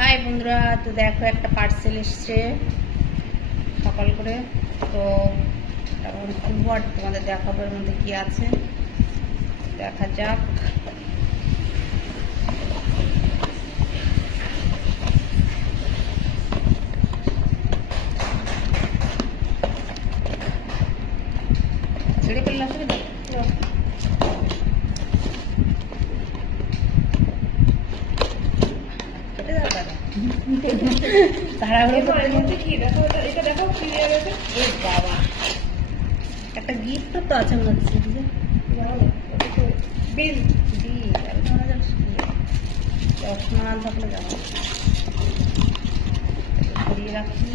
High বন্ধুরা, তো দেখো একটা পার্সেল এসছে সকাল করে। তো এখন খুলবো আর তোমাদের দেখাবো এর মধ্যে কি আছে, দেখা যাক। ছেড়ে ফেললাম একটা গিফট তো আছে মনে হচ্ছে, চশমা থাকলে যাবো সরিয়ে রাখি।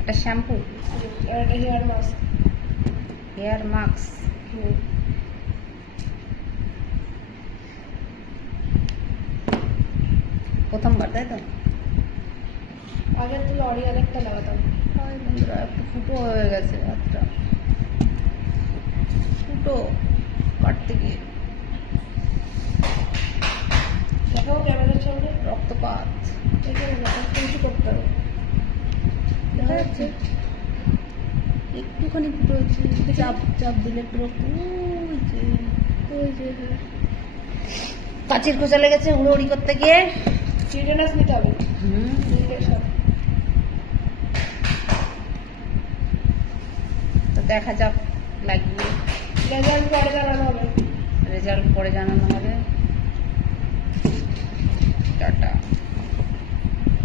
একটা শ্যাম্পু, হেয়ার মাস্ক। প্রথমবার তাই তো, আগের তো লরিয়াল একটা লাগাতাম। বন্ধুরা একটু ফুটো হয়ে গেছে হাতটা, ফুটো কাটতে গিয়ে দেখাও ক্যামেরার সামনে। রক্তপাত এখানে কিছু করতে হবে, দেখা যাচ্ছে একটুখানি ফুটো হয়েছে, চাপ চাপ দিলে একটু রক্ত। ওই যে কাচের খোঁচা লেগেছে উড়োউড়ি করতে গিয়ে। টিটেনাস নিতে হবে। তো দেখা যাক লাগিয়ে, রেজাল্ট পরে জানানো হবে। রেজাল্ট পরে জানানো হবে। টাটা।